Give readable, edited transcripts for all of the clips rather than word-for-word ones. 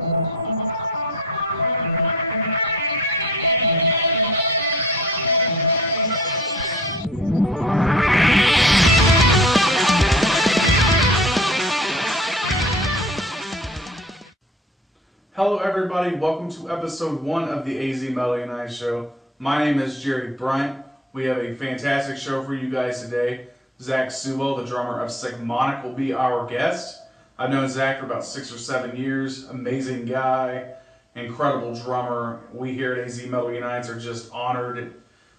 Hello everybody, welcome to episode 1 of the AZ Melody and I Show. My name is Bryant. We have a fantastic show for you guys today. Zack Sewell, the drummer of Sik Monik, will be our guest. I've known Zack for about 6 or 7 years. Amazing guy, incredible drummer. We here at AZ Melody Unites are just honored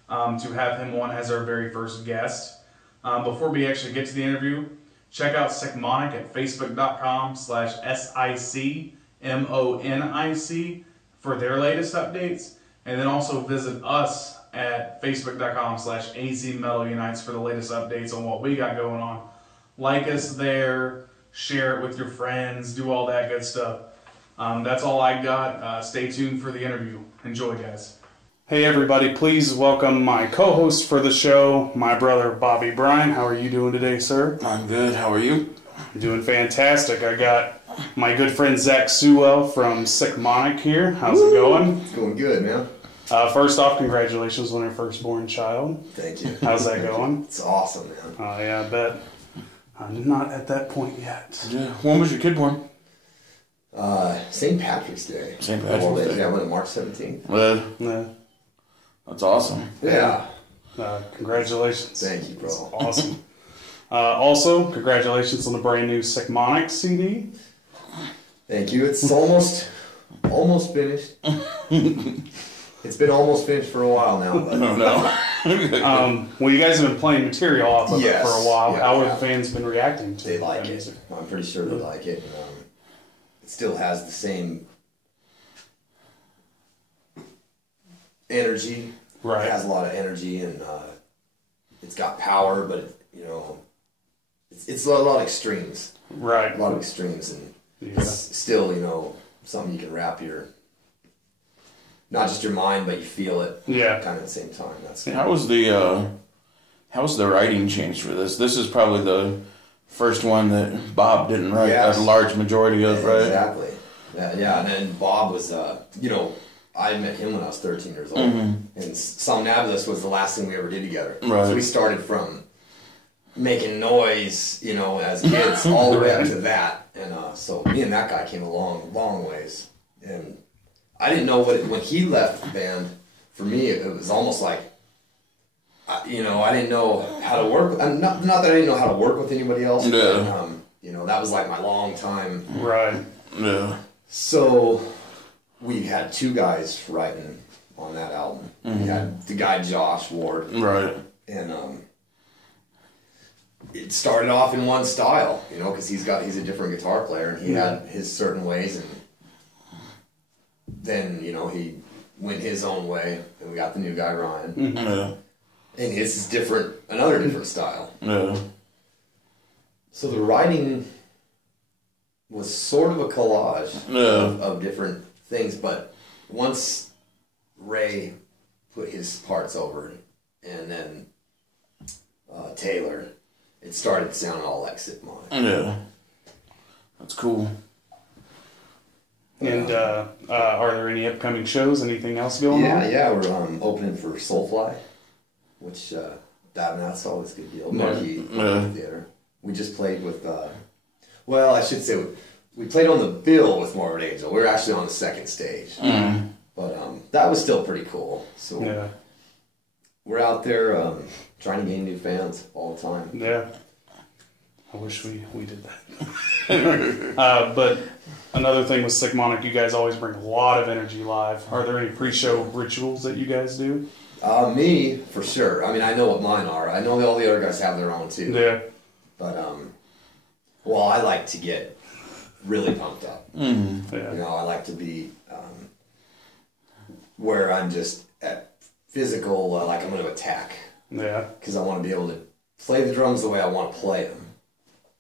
to have him on as our very first guest. Before we actually get to the interview, check out Sik Monik at facebook.com/SICMONIC for their latest updates. And then also visit us at facebook.com/AZMetalUnites for the latest updates on what we got going on. Like us there, share it with your friends, do all that good stuff. That's all I got. Stay tuned for the interview. Enjoy, guys. Hey everybody, please welcome my co-host for the show, my brother Bobby Bryant. How are you doing today, sir? I'm good. How are you? I'm doing fantastic. I got my good friend Zack Sewell from Sik Monik here. How's it going? It's going good, man. First off, congratulations on your firstborn child. Thank you. How's that going? It's awesome, man. Yeah, I bet. I'm not at that point yet. Yeah. When was your kid born? St. Patrick's Day. St. Patrick's Day. Yeah, I went March 17th. Well, Yeah. that's awesome. Yeah. Congratulations. Thank you, bro. That's awesome. Also, congratulations on the brand new Sik Monik CD. Thank you. It's almost finished. It's been almost finished for a while now. But Oh, no. Well, you guys have been playing material off of it Yes. for a while. Yeah, How have yeah. the fans been reacting to they that like it. music? I'm pretty sure they like it. It still has the same energy. Right. It has a lot of energy, and it's got power, but it's a lot of extremes. Right. A lot of extremes, and Yeah. it's still, something you can wrap not just your mind, but you feel it. Yeah. Kind of at the same time. That's How was the writing change for this? This is probably the first one that Bob didn't write Yes. a large majority of, right? Exactly. Yeah, and then Bob was, I met him when I was 13 years old, and Somnambulist was the last thing we ever did together. Right. So we started from making noise, as kids, all the way up to that, and so me and that guy came a long, long ways, and I didn't know when he left the band. For me, it was almost like, I didn't know how to work. Not that I didn't know how to work with anybody else. Yeah. But, that was like my long time. Right. Yeah. So we had 2 guys writing on that album. We had the guy Josh Ward, Right. and it started off in one style, because he's a different guitar player, and he had his certain ways, and then he went his own way, and we got the new guy Ryan, Yeah. and his is different, another different style. Yeah. So the writing was sort of a collage of different things, but once Ray put his parts over, and then Taylor, it started sounding all like Sik Monik. Yeah. That's cool. And are there any upcoming shows? Anything else going on? Yeah, we're opening for Soulfly, which that's always a good deal. Marquee Theater. We just played with, I should say, we played on the bill with Morbid Angel. We were actually on the second stage. But that was still pretty cool. So we're out there trying to gain new fans all the time. Yeah. I wish we did that. But another thing with Sik Monik, you guys always bring a lot of energy live. Are there any pre-show rituals that you guys do? Me, for sure. I mean, I know what mine are. I know all the other guys have their own too. Yeah. But, I like to get really pumped up. Yeah. I like to be where I'm just at physical, like I'm going to attack. Yeah. Because I want to be able to play the drums the way I want to play them.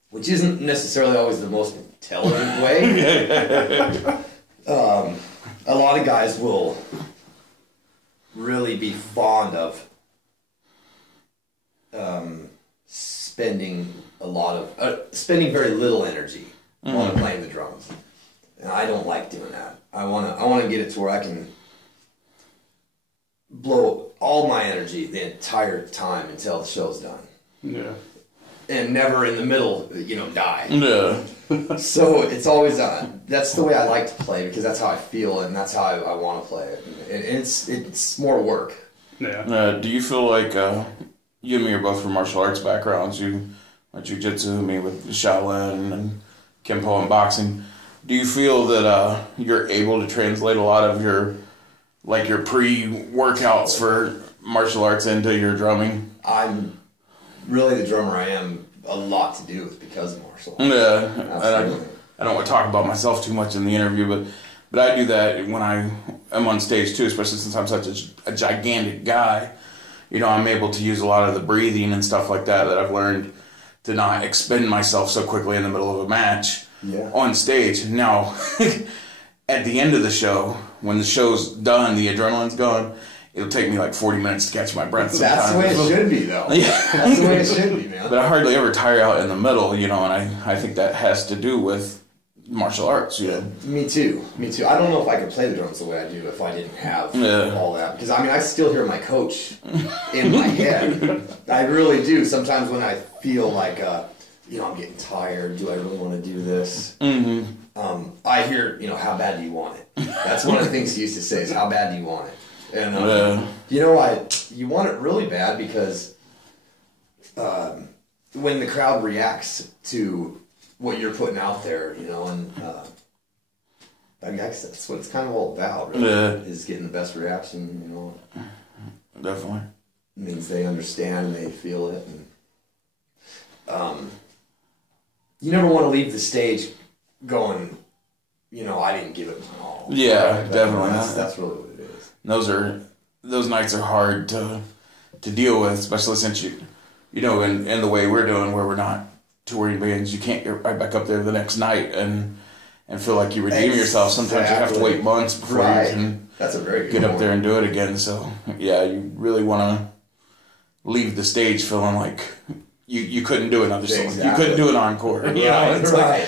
Which isn't necessarily always the most intelligent way. A lot of guys will really be fond of spending very little energy while they're playing the drums. And I don't like doing that. I wanna get it to where I can blow all my energy the entire time until the show's done. Yeah. And never in the middle, die. Yeah. So it's always that's the way I like to play, because that's how I feel and that's how I want to play it. And it's more work. Yeah. Do you feel like you and me are both from martial arts backgrounds? You like jiu-jitsu, me with Shaolin and Kempo and boxing. Do you feel that you're able to translate a lot of your pre-workouts for martial arts into your drumming? I'm really the drummer I am. A lot to do with because of martial arts. Yeah, I don't want to talk about myself too much in the interview, but I do that when I am on stage too, especially since I'm such a gigantic guy. I'm able to use a lot of the breathing and stuff like that I've learned to not expend myself so quickly in the middle of a match on stage. Now, at the end of the show, when the show's done, the adrenaline's gone, it'll take me like 40 minutes to catch my breath sometimes. That's the way it should be, though. Yeah. That's the way it should be, man. But I hardly ever tire out in the middle, and I think that has to do with martial arts. Me too. I don't know if I could play the drums the way I do if I didn't have all that. Because, I still hear my coach in my head. I really do. Sometimes when I feel like, I'm getting tired, do I really want to do this? Mm-hmm. I hear, how bad do you want it? That's one of the things he used to say is, how bad do you want it? And, you want it really bad because when the crowd reacts to what you're putting out there, and I guess that's what it's kind of all about, really, is getting the best reaction, Definitely. It means they understand and they feel it. And, you never want to leave the stage going, I didn't give it my all. Yeah, right? definitely. That's really what it is. Those nights are hard to deal with, especially since in the way we're doing, where we're not touring bands, you can't get right back up there the next night and feel like you redeem yourself. Sometimes you have to wait months before you can That's a very good get up there and do it again. So yeah, you really want to leave the stage feeling like you couldn't do another song. You couldn't do an encore. Right.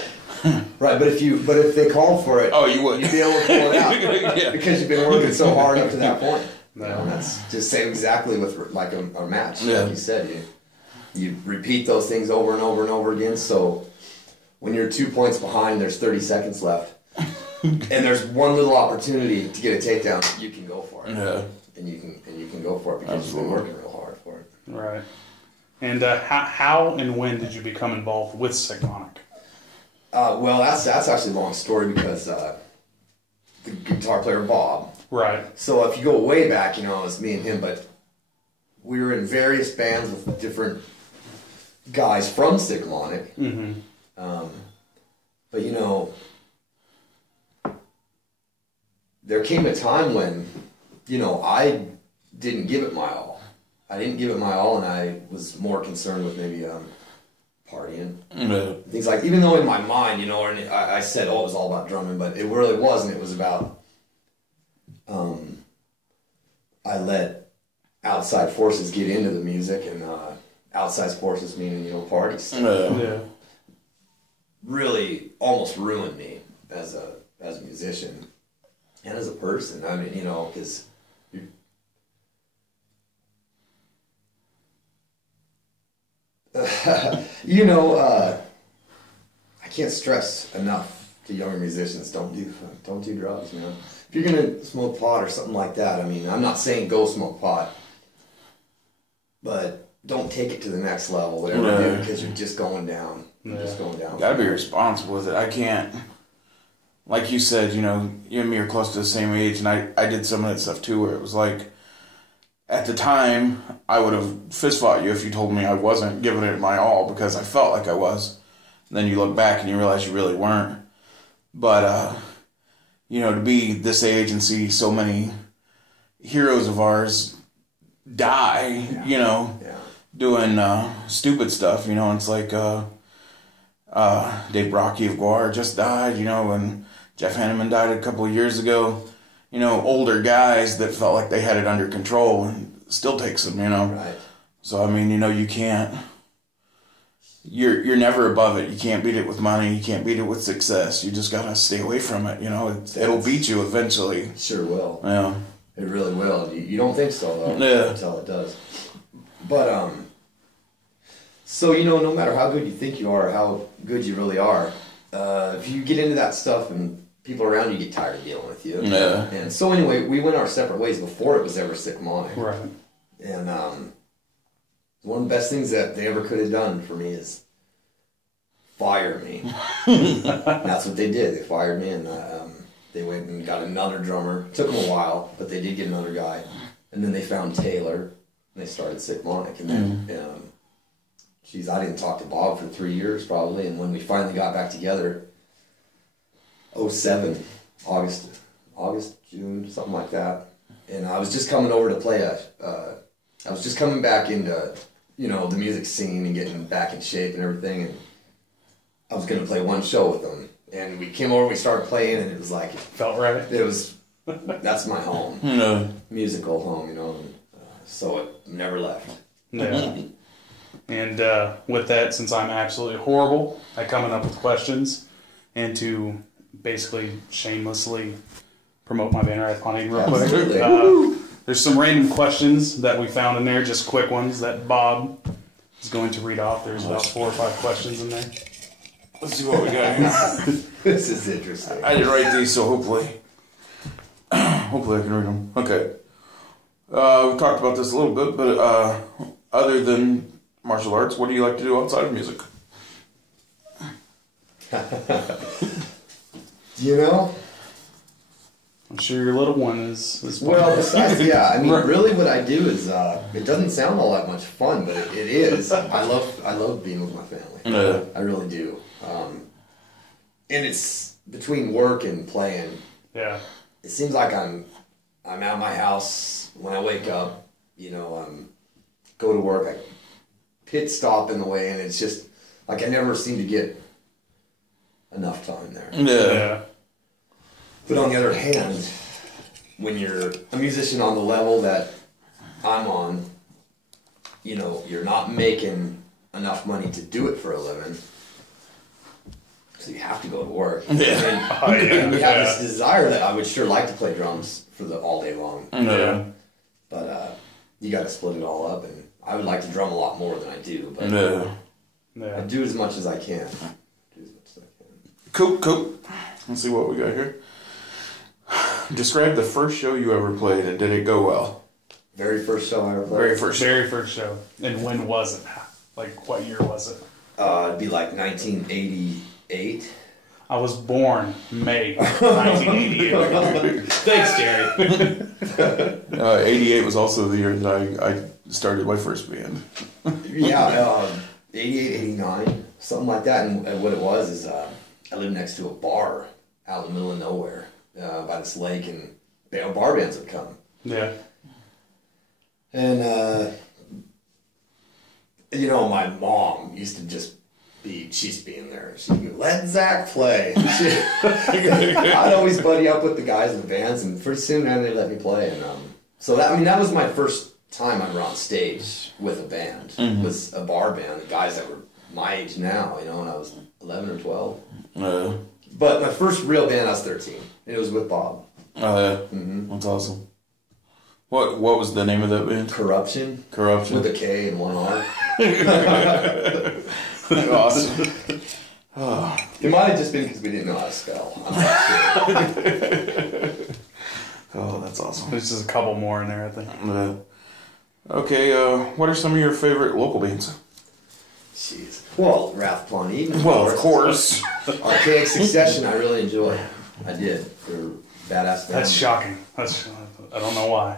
Right, but if they called for it, you would. You'd be able to pull it out. Yeah. Because you've been working so hard up to that point. No. That's just same exactly with like a match. Yeah. Like you said, you repeat those things over and over and over again. So when you're 2 points behind, there's 30 seconds left, and there's one little opportunity to get a takedown, you can go for it. Yeah. And you can go for it because you've been working real hard for it. Right. And how and when did you become involved with Sik Monik? Well, that's actually a long story because the guitar player Bob. Right. So if you go way back, it was me and him, but we were in various bands with different guys from Sik Monik. Mm-hmm. But there came a time when, I didn't give it my all. I didn't give it my all, and I was more concerned with maybe partying. Mm-hmm. Things like, even though in my mind, I said, it was all about drumming, but it really wasn't. It was about, I let outside forces get into the music, and outside forces meaning, parties. Yeah. Really almost ruined me as a musician and as a person. Because I can't stress enough to younger musicians, don't do drugs, man. If you're gonna smoke pot or something like that, I'm not saying go smoke pot, but don't take it to the next level, whatever you do, because you're just going down. You're just going down. You gotta be responsible with it. I can't, like you said, you and me are close to the same age, and I did some of that stuff too, where it was like, at the time, I would have fist fought you if you told me I wasn't giving it my all, because I felt like I was. And then you look back and you realize you really weren't. But, to be this age and see so many heroes of ours die, doing stupid stuff, it's like Dave Brocky of Guar just died, and Jeff Hanneman died a couple of years ago. Older guys that felt like they had it under control, and still takes them, Right. So, you can't, you're never above it. You can't beat it with money. You can't beat it with success. You just gotta stay away from it. You know, it'll beat you eventually. It sure will. Yeah, it really will. You don't think so though, until it does. But so you know, no matter how good you think you are, or how good you really are, if you get into that stuff and people around you get tired of dealing with you. Yeah. And so anyway, we went our separate ways before it was ever Sik Monik. Right. And one of the best things that they ever could have done for me is fire me. That's what they did. They fired me, and they went and got another drummer. It took them a while, but they did get another guy. And then they found Taylor, and they started Sik Monik. And then, I didn't talk to Bob for 3 years probably. And when we finally got back together, 2007, August, June, something like that. And I was just coming over to play I was just coming back into, you know, the music scene and getting back in shape and everything. And I was going to play one show with them. And we came over, we started playing, and it was like... Felt right. It was... That's my home. No. Musical home, you know. And, so it never left. Yeah. And with that, since I'm absolutely horrible at coming up with questions, and to basically shamelessly promote my band Wrath Planning real quick, there's some random questions that we found in there, just quick ones that Bob is going to read off. There's about 4 or 5 questions in there. Let's see what we got here. This is interesting. I didn't write these, so hopefully I can read them. Okay. We've talked about this a little bit, but other than martial arts, what do you like to do outside of music? You know? I'm sure your little one is well, besides, I mean, really what I do is, it doesn't sound all that much fun, but it is. I love being with my family. I really do. And it's between work and playing. Yeah. It seems like I'm at my house when I wake up, you know, go to work, I pit stop in the way, and it's just, like, I never seem to get enough time there. Yeah. But on the other hand, when you're a musician on the level that I'm on, you know, you're not making enough money to do it for a living, so you have to go to work. And you have this desire that I would sure like to play drums for all day long. Yeah. But you got to split it all up, and I would like to drum a lot more than I do. But I do as much as I can. Cool. Let's see what we got here. Describe the first show you ever played, and did it go well? Very first show I ever played? Very first show. And when was it? Like, what year was it? It'd be like 1988. I was born May 1988. Thanks, Jerry. 88 was also the year that I started my first band. 88, 89, something like that. And what it was is I lived next to a bar out in the middle of nowhere by this lake, and bar bands would come. Yeah. And, you know, my mom used to just she's being there. She'd go, let Zack play. I'd always buddy up with the guys in the bands, and pretty soon they let me play. And so that was my first time ever on stage with a band. Was a bar band, the guys that were my age now, you know, and I was 11 or 12. But my first real band, I was 13. And it was with Bob. Oh, yeah. That's awesome. What was the name of that band? Corruption. With a K and one R. Awesome. It might have just been because we didn't know how to spell. I'm not sure. Oh, that's awesome. There's just a couple more in there, I think. Okay, what are some of your favorite local bands? Jeez. Well, Wrath Planning. Well, of course. Archaic Succession, I really enjoy. I did. They're badass bands. That's shocking. I don't know why.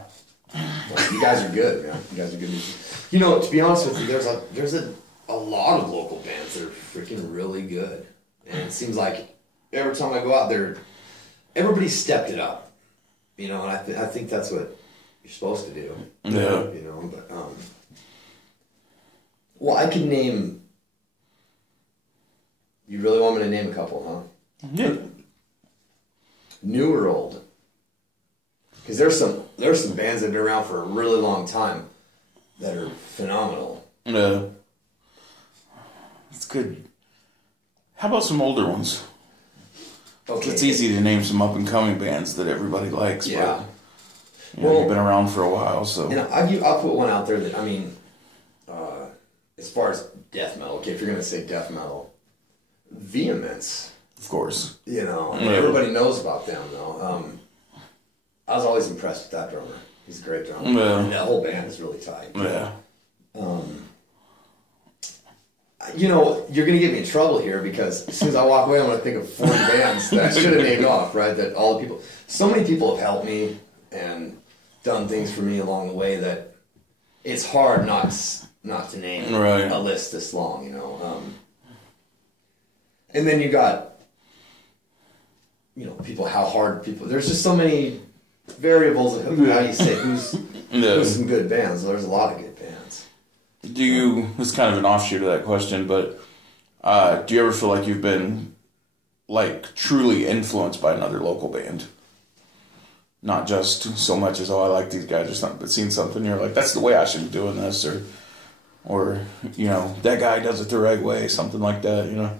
Well, you guys are good, man. You guys are good music. You know, to be honest with you, there's a lot of local bands that are freaking really good. And it seems like every time I go out there, everybody's stepped it up. You know, and I think that's what you're supposed to do. Yeah. You know, but well, I can name. You really want me to name a couple, huh? Yeah. New or old? Because there's some bands that have been around for a really long time that are phenomenal. Yeah. It's good. How about some older ones? Okay. It's easy to name some up-and-coming bands that everybody likes, Yeah. but you know, you've been around for a while, so... You know, I'll put one out there that, I mean, as far as death metal, okay, if you're going to say death metal, Vehemence. Of course. You know, everybody knows about them, though. I was always impressed with that drummer. He's a great drummer. Yeah. And that whole band is really tight. Yeah. You know, you're going to get me in trouble here because as soon as I walk away, I'm going to think of 40 bands that I should have named off, right? That all the people... So many people have helped me and done things for me along the way that it's hard not to name a list this long, you know. And then you got, you know, people, how hard people... There's just so many variables of how you say who's some good bands. There's a lot of good bands. Do you... It's kind of an offshoot of that question, but do you ever feel like you've been, like, truly influenced by another local band? Not just so much as, oh, I like these guys or something, but seeing something, you're like, that's the way I should be doing this, or you know, that guy does it the right way, something like that, you know?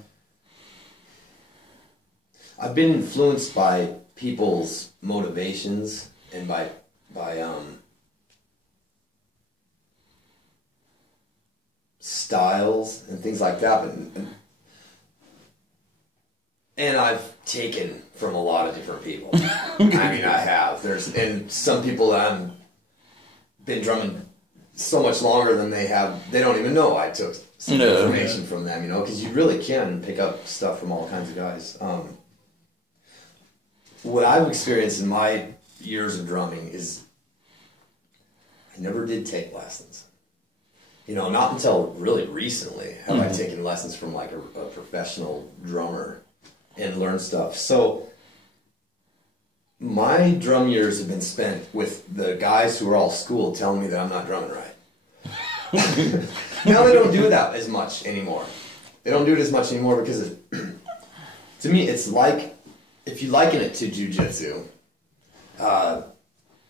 I've been influenced by people's motivations and by styles and things like that, and I've taken from a lot of different people. I mean, I have. And some people that I've been drumming so much longer than they have, they don't even know I took some information from them, you know, because you really can pick up stuff from all kinds of guys. What I've experienced in my years of drumming is I never did take lessons. You know, not until really recently have I taken lessons from like a professional drummer and learned stuff. So my drum years have been spent with the guys who are all schooled telling me that I'm not drumming right. Now they don't do that as much anymore. They don't do it as much anymore because to me it's like, if you liken it to jiu-jitsu,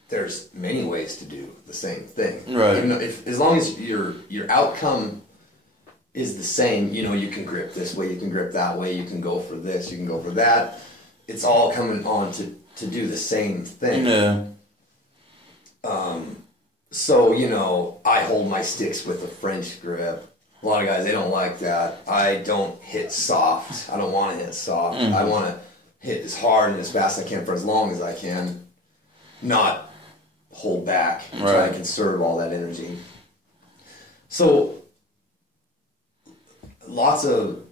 there's many ways to do the same thing. Right. Even though as long as your outcome is the same, you know, you can grip this way, you can grip that way, you can go for this, you can go for that. It's all coming on to do the same thing. Yeah. So, you know, I hold my sticks with a French grip. A lot of guys, they don't like that. I don't hit soft. I don't want to hit soft. I want to hit as hard and as fast as I can for as long as I can. Not hold back and try to conserve all that energy. So, lots of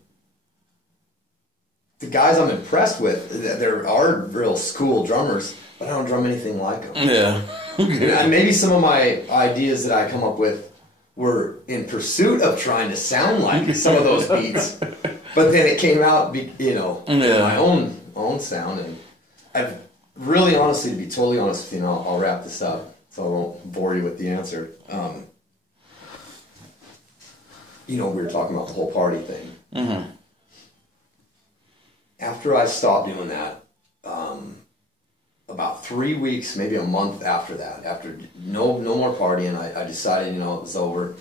the guys I'm impressed with, there are real school drummers, but I don't drum anything like them. Yeah. And maybe some of my ideas that I come up with were in pursuit of trying to sound like some of those beats, but then it came out, you know, my own sound. And I've really, honestly, to be totally honest with you, and I'll wrap this up so I won't bore you with the answer. You know, we were talking about the whole party thing. Mm-hmm. After I stopped doing that, about 3 weeks, maybe a month after that, after no more partying, I decided, you know, it was over.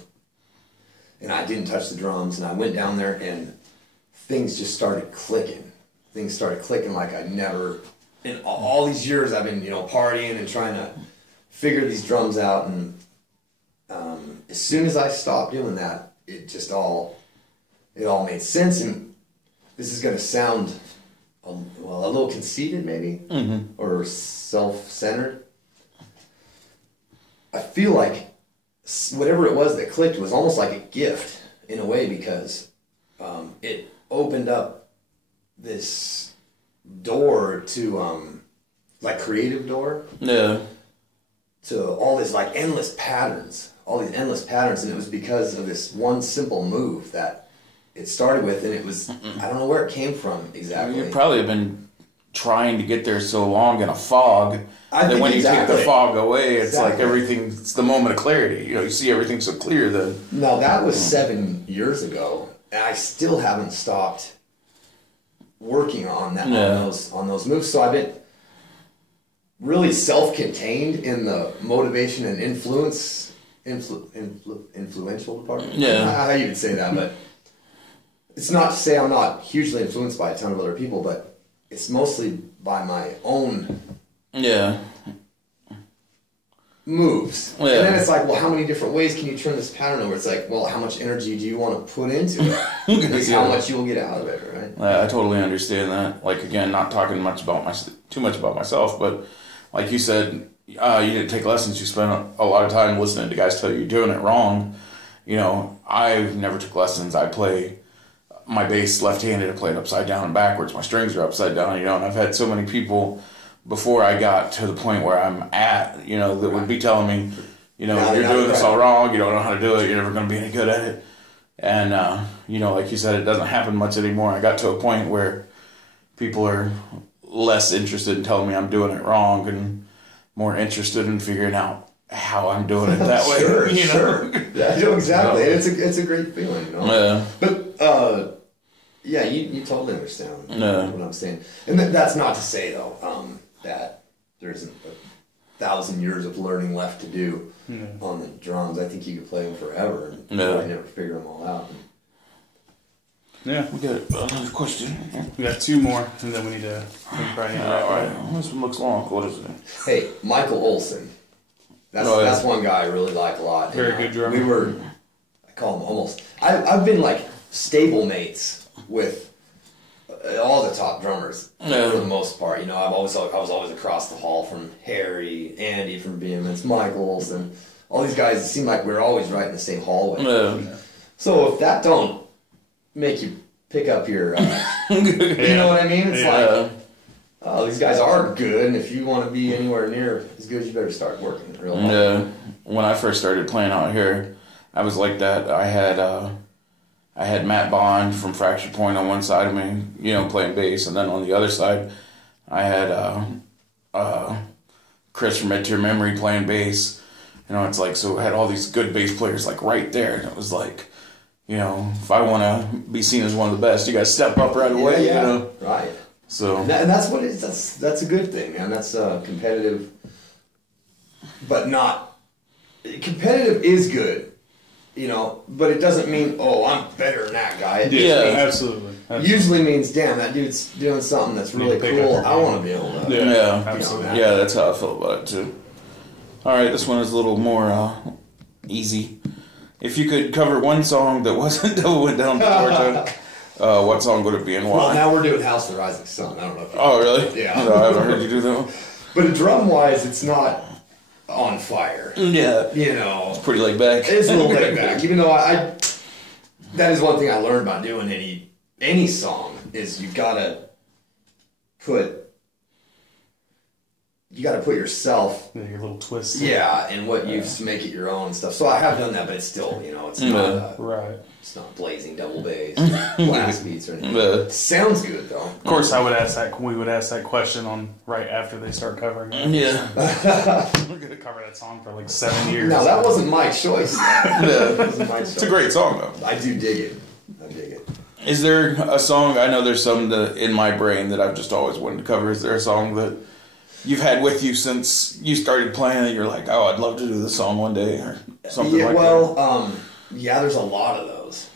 And I didn't touch the drums, and I went down there, and things just started clicking. Things started clicking like I never... In all these years, I've been, you know, partying and trying to figure these drums out, and as soon as I stopped doing that, it all made sense. And this is going to sound a little conceited, maybe, or self-centered. I feel like whatever it was that clicked was almost like a gift in a way, because it opened up this door to like creative door to all these like endless patterns, and it was because of this one simple move that it started with, and it was I don't know where it came from exactly. You probably have been trying to get there so long in a fog that when you take the fog away, it's like it's the moment of clarity. You know, you see everything so clear then. No, that was 7 years ago, and I still haven't stopped working on that on those moves. So I've been really self-contained in the motivation and influential department. Yeah, I don't know how you would say that, but it's not to say I'm not hugely influenced by a ton of other people, but it's mostly by my own moves. Yeah. And then it's like, well, how many different ways can you turn this pattern over? It's like, well, how much energy do you want to put into it? It's how much you'll get out of it, right? I totally understand that. Like, again, not talking too much about myself, but like you said, you didn't take lessons. You spent a lot of time listening to guys tell you you're doing it wrong. You know, I never took lessons. I play my bass left-handed. I play it upside down and backwards. My strings are upside down, you know, and I've had so many people before I got to the point where I'm at, you know, that would be telling me, you know, you're doing this all wrong, you don't know how to do it, you're never going to be any good at it. And, you know, like you said, it doesn't happen much anymore. I got to a point where people are less interested in telling me I'm doing it wrong and more interested in figuring out how I'm doing it that way. Sure, you know? sure. Yeah, I know exactly. You know? It's a great feeling, you know? But, yeah, you totally understand what I'm saying. And that's not to say, though, that there isn't 1,000 years of learning left to do on the drums. I think you could play them forever and probably never figure them all out. Yeah. We got another question. We got 2 more, and then we need to probably all right. This one looks long. What is it? Hey, Michael Olson. That's one guy I really like a lot. Very good drummer. I call him almost. I've been like stable mates with all the top drummers for the most part. You know, I was always across the hall from Harry, Andy from Vehemence, Michael Olson. All these guys, it seemed like we were always right in the same hallway. So if that don't make you pick up your, you know what I mean? It's like, oh, these guys are good, and if you want to be anywhere near as good, you better start working real hard. When I first started playing out here, I was like that. I had Matt Bond from Fracture Point on one side of me, you know, playing bass, and then on the other side, I had Chris from Mid-Tier Memory playing bass. You know, it's like, so I had all these good bass players like right there, and it was like, you know, if I want to be seen as one of the best, you got to step up right away. You know, right. So and that's what it is. That's a good thing, man. That's competitive, but not competitive is good, you know. But it doesn't mean I'm better than that guy. Absolutely. Usually means, damn, that dude's doing something that's really cool. I want to be able to. Absolutely. Yeah, that's how I feel about it too. All right, this one is a little more easy. If you could cover one song that wasn't Devil Went Down to Georgia, what song would it be and why? Well, now we're doing House of the Rising Sun. I don't know if you really? Yeah. No, I haven't heard you do that one. But drum-wise, it's not on fire. Yeah. You know. It's pretty laid back. It's a little laid back. Even though that is one thing I learned by doing any song, is you gotta put yourself, your little twist, and what you make it your own and stuff. So I have done that, but it's still, you know, it's not it's not blazing double bass, blast beats or anything. It sounds good though. Of course, we would ask that question on right after they start covering it. Yeah, we're gonna cover that song for like 7 years. No, that wasn't my choice. That wasn't my choice. It's a great song though. I do dig it. I dig it. Is there a song? I know there's some in my brain that I've just always wanted to cover. Is there a song that you've had with you since you started playing and you're like, oh, I'd love to do this song one day or something like that? There's a lot of those.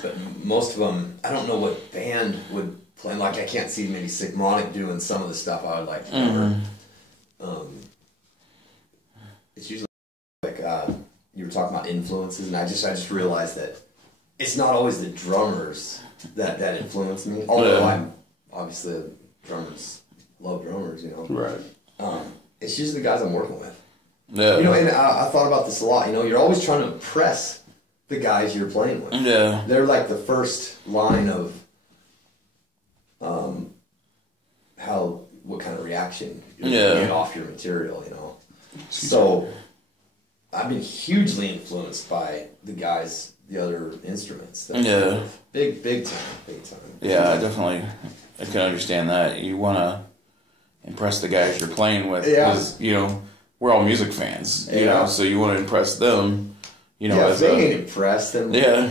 But most of them, I don't know what band would play. Like, I can't see maybe Sik Monik doing some of the stuff I would like to cover. It's usually like, you were talking about influences, and I just realized that it's not always the drummers that influence me. Although I'm obviously love drummers, you know. Right. It's usually the guys I'm working with. Yeah. You know, and I thought about this a lot. You know, you're always trying to impress the guys you're playing with. Yeah. They're like the first line of what kind of reaction you're going to get off your material, you know. So I've been hugely influenced by the other instruments. Big time. Yeah, I can understand that. You want to impress the guys you're playing with because, you know, we're all music fans, you know, so you want to impress them, you know. If they ain't impressed, then... Yeah.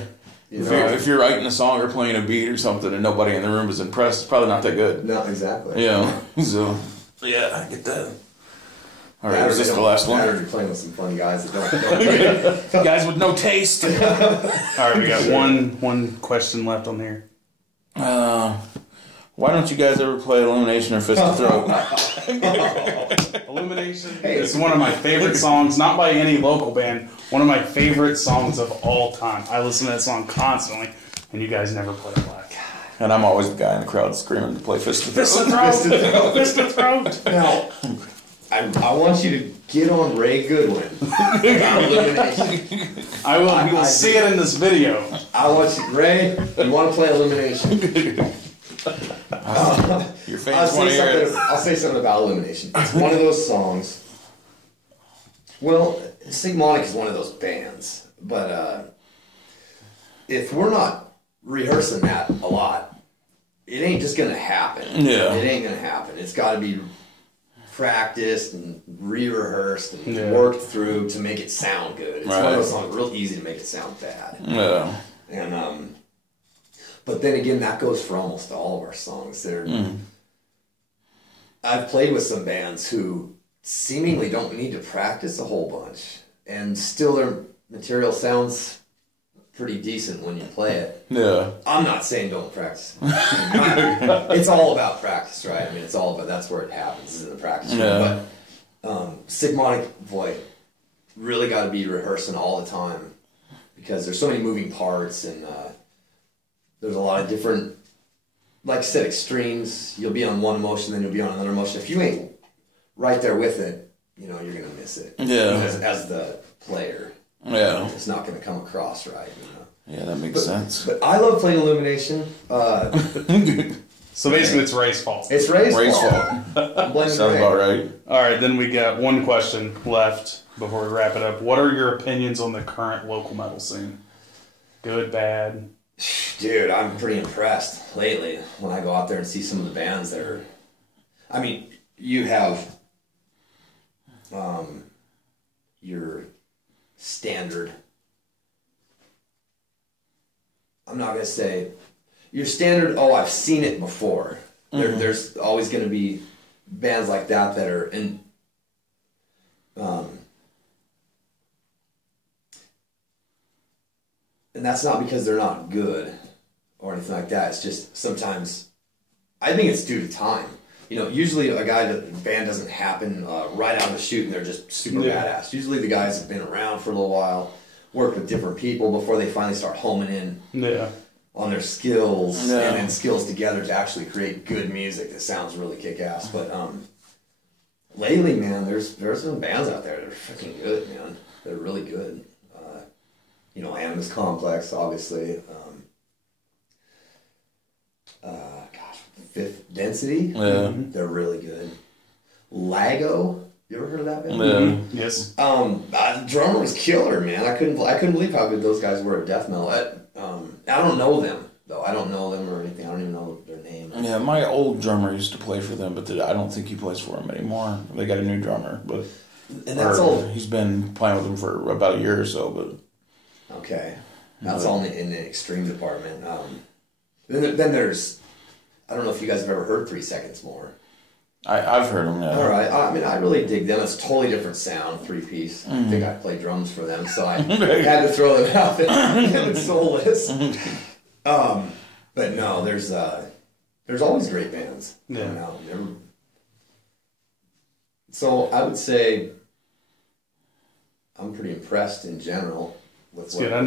If you're writing a song or playing a beat or something and nobody in the room is impressed, it's probably not that good. No, exactly. Yeah. So, yeah, I get that. All right, is this the last one? You're playing with some fun guys that don't Guys with no taste. All right, we got one question left on here. Why don't you guys ever play Illumination or Fist of Throat? Illumination is one of my favorite songs, not by any local band, one of my favorite songs of all time. I listen to that song constantly, and you guys never play it live. And I'm always the guy in the crowd screaming to play Fist of Throat. Fist of Throat! Fist of Throat! Now, I want you to get on Ray Goodwin about Illumination. I will. You will see it in this video. I want you, Ray. You want to play Illumination? Your fans want to hear it. I'll say something about Illumination. It's one of those songs. Well, Sik Monik is one of those bands, but if we're not rehearsing that a lot, it ain't just gonna happen. Yeah. It ain't gonna happen. It's got to be practiced and re-rehearsed and worked through to make it sound good. It's one of those songs real easy to make it sound bad. Yeah. And but then again, that goes for almost all of our songs. I've played with some bands who seemingly don't need to practice a whole bunch, and still their material sounds pretty decent when you play it. Yeah. I'm not saying don't practice. It's all about practice, right? I mean, it's all about, that's where it happens, is in the practice room. Yeah. But Sik Monik, boy, really got to be rehearsing all the time because there's so many moving parts and there's a lot of different, like I said, extremes. You'll be on one emotion, then you'll be on another emotion. If you ain't right there with it, you know, you're going to miss it. Yeah. As the player. Yeah. It's not going to come across right, you know. Yeah, that makes sense. But I love playing Illumination. So basically, it's Ray's fault. It's Ray's fault. Sounds about right. All right, then we got one question left before we wrap it up. What are your opinions on the current local metal scene? Good, bad? Dude, I'm pretty impressed lately when I go out there and see some of the bands that are... I mean, you have your standard... I'm not going to say... Your standard, oh, I've seen it before. Mm-hmm. There's always going to be bands like that that are in... and that's not because they're not good or anything like that. It's just sometimes... I think it's due to time. You know, usually a band doesn't happen right out of the chute and they're just super badass. Usually the guys have been around for a little while, worked with different people before they finally start homing in on their skills and then skills together to actually create good music that sounds really kick-ass. But lately, man, there's some bands out there that are freaking good, man. They're really good. You know, Animus Complex, obviously. Fifth Density. Yeah. They're really good. Lago. You ever heard of that band? Mm-hmm. Yes. The drummer was killer, man. I couldn't believe how good those guys were at death metal. I don't know them though. I don't know them or anything. I don't even know their name. Yeah, my old drummer used to play for them, but I don't think he plays for them anymore. They got a new drummer, but he's been playing with them for about a year or so. But okay, that's all in the extreme department. Then there's. I don't know if you guys have ever heard 3 Seconds More. I've heard them, yeah. All right. I mean, I really dig them. It's a totally different sound, 3-piece. I think I play drums for them, so I had to throw them out there. It's soulless. But no, there's always great bands coming out. So I would say I'm pretty impressed in general with what I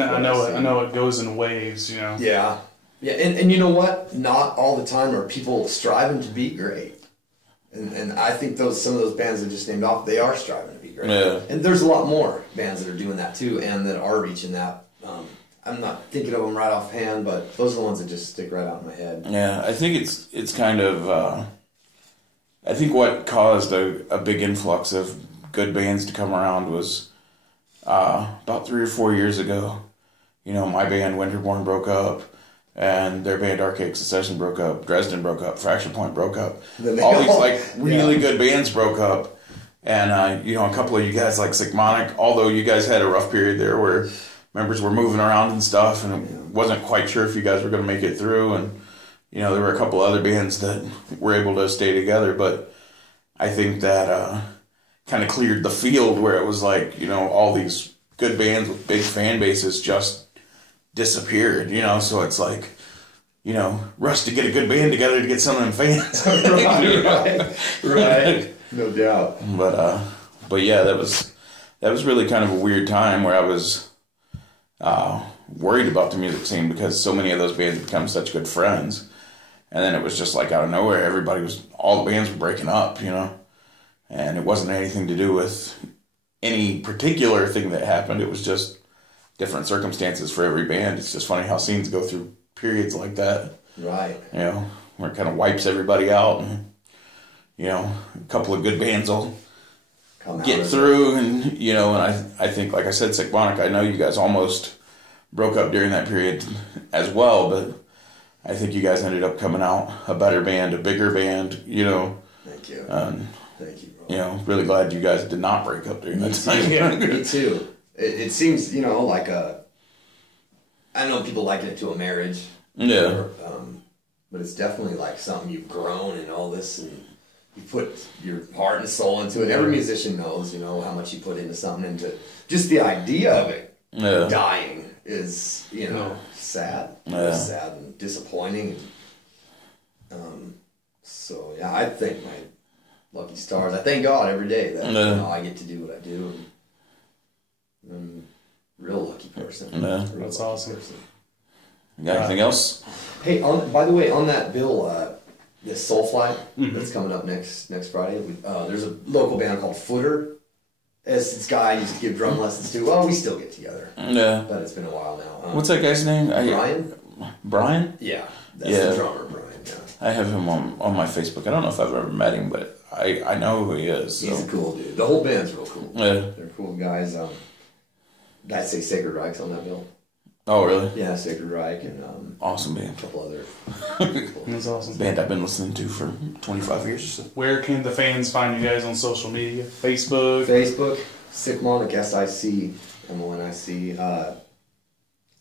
know it goes in waves, you know. Yeah. Yeah, and you know what? Not all the time are people striving to be great. And I think some of those bands that just named off, they are striving to be great. Yeah. And there's a lot more bands that are doing that too, and that are reaching that. I'm not thinking of them right offhand, but those are the ones that just stick right out in my head. Yeah, I think it's kind of... I think what caused a big influx of good bands to come around was about 3 or 4 years ago. You know, my band Winterborn broke up. And their band Archaic Succession broke up. Dresden broke up. Fracture Point broke up. All these really good bands broke up. And you know, a couple of you guys like Sik Monik, although you guys had a rough period there where members were moving around and stuff, and it wasn't quite sure if you guys were going to make it through. And you know, there were a couple other bands that were able to stay together. But I think that kind of cleared the field where it was like, you know, all these good bands with big fan bases just disappeared, you know, so it's like, you know, rush to get a good band together to get some of them fans. right. No doubt. But yeah, that was really kind of a weird time where I was worried about the music scene because so many of those bands had become such good friends. And then it was just like out of nowhere, all the bands were breaking up, you know. And it wasn't anything to do with any particular thing that happened. It was just different circumstances for every band. It's just funny how scenes go through periods like that. Right. You know, where it kind of wipes everybody out. And, you know, a couple of good bands will get through. And, you know, and I think, like I said, Sik Monik, I know you guys almost broke up during that period as well. But I think you guys ended up coming out a better band, a bigger band, you know. Thank you. Thank you, bro. You know, really glad you guys did not break up during that time. Yeah, me too. It seems, you know, like I know people liken it to a marriage. Yeah. But it's definitely like something you've grown and all this, and you put your heart and soul into it. Every musician knows, you know, how much you put into something, and just the idea of it dying is, you know, sad. Yeah. Sad and disappointing. So, yeah, I thank my lucky stars. I thank God every day that you know, I get to do what I do. And I'm a real lucky person. That's awesome. You got anything else? Hey, by the way, on that bill, this Soulfly that's coming up next Friday, there's a local band called Footer. This guy I used to give drum lessons to. Well, we still get together. Yeah. But it's been a while now. What's that guy's name? Brian? Brian? Yeah. That's the drummer, Brian. Yeah. I have him on my Facebook. I don't know if I've ever met him, but I know who he is. So. He's a cool dude. The whole band's real cool. Yeah. They're cool guys. I'd say Sacred Reich's on that bill. Oh, really? Yeah, Sacred Reich and awesome band. A couple other. That's awesome. Band I've been listening to for 25 years or so. Where can the fans find you guys on social media? Facebook, Sik Monik, SIC MONIC.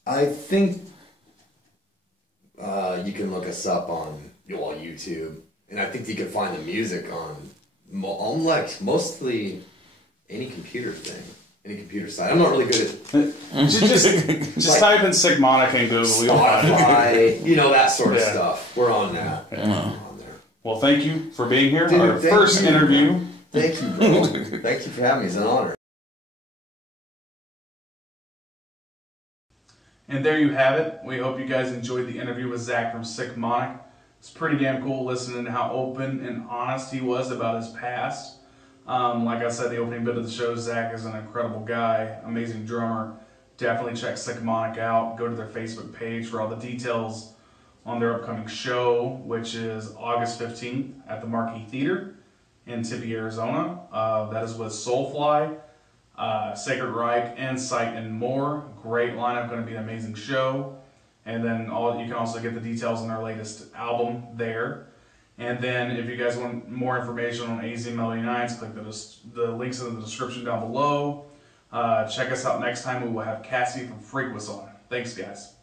I think you can look us up on YouTube, and I think you can find the music on like mostly any computer thing. Any computer site. I'm not really good at just like, type in Sik Monik in Google. Spotify, you know, that sort of stuff. We're on that. Yeah. We're on there. Well, thank you for being here. Dude, our first interview. Thank you, bro. Thank you for having me. It's an honor. And there you have it. We hope you guys enjoyed the interview with Zack from Sik Monik. It's pretty damn cool listening to how open and honest he was about his past. Like I said, the opening bit of the show, Zack is an incredible guy, amazing drummer. Definitely check Sik Monik out. Go to their Facebook page for all the details on their upcoming show, which is August 15th at the Marquee Theater in Tempe, Arizona. That is with Soulfly, Sacred Reich, Insight, and more. Great lineup, going to be an amazing show. And then you can also get the details on their latest album there. And then if you guys want more information on AZ Melody Nights, click the links in the description down below. Check us out next time. We will have Cassie from Frequency on. Thanks, guys.